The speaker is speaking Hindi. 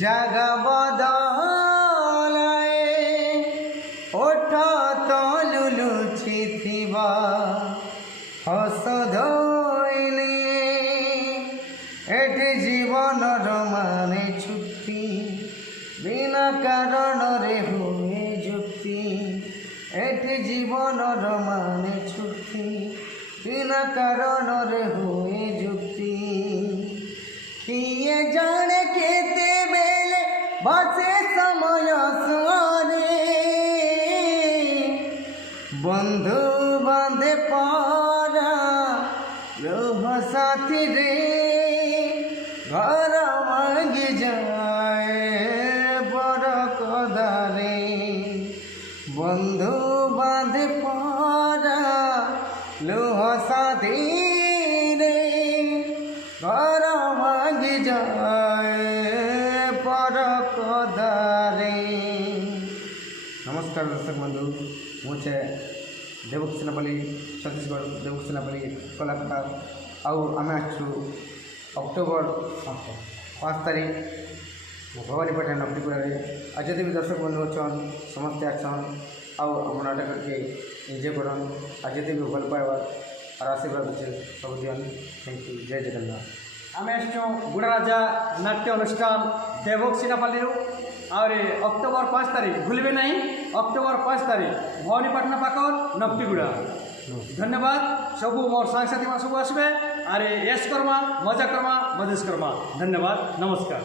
জাগা বদলায়ে ওঠ তলুলুচি থিবা হস ধইলে এটি জীবনর মানে ছুটি বিনা কারণরে হুয়ে যুক্তি এটি জীবনর মানে ছুটি বিনা কারণরে হুয়ে যুক্তি কিয়ে জানে কেতে বেলে বসে সময় সুরে বন্ধু বাঁধে পরা লোহ সাথী রে ঘর ভাঙি যায় বড় কদারে বন্ধু বাঁধে পরা লোহ সাথী রে ঘর ভাঙি যায় বড় কদারে। नमस्कार दर्शक बंधु मुझे देवक सेनापल्ली छत्तीसगढ़ देवक सेनापल्ली कलाकार आउ आम आसु अक्टोबर 5 तारीख भवानीपाटन नवटीपुरा आज जब भी दर्शक बंधु अच्छन समस्ते आसन आउ आम नाटक के एंजय करन आज जब भी भल पाइबार और आशीर्वाद अच्छे सब दियन। Thank you. जय जगन्नाथ। आम आसचु गुड़ाराजा नाट्य अनुष्ठान देवक सेनापल्ली और अक्टोबर 5 तारीख भूलबे नहीं अक्टोबर 5 तारीख भवानीपाटना पाकर नवटीगुड़ा। धन्यवाद सब मोर सांगसाथी सब आसबे अरे एस करमा मजा करमा मजेश करमा। धन्यवाद नमस्कार।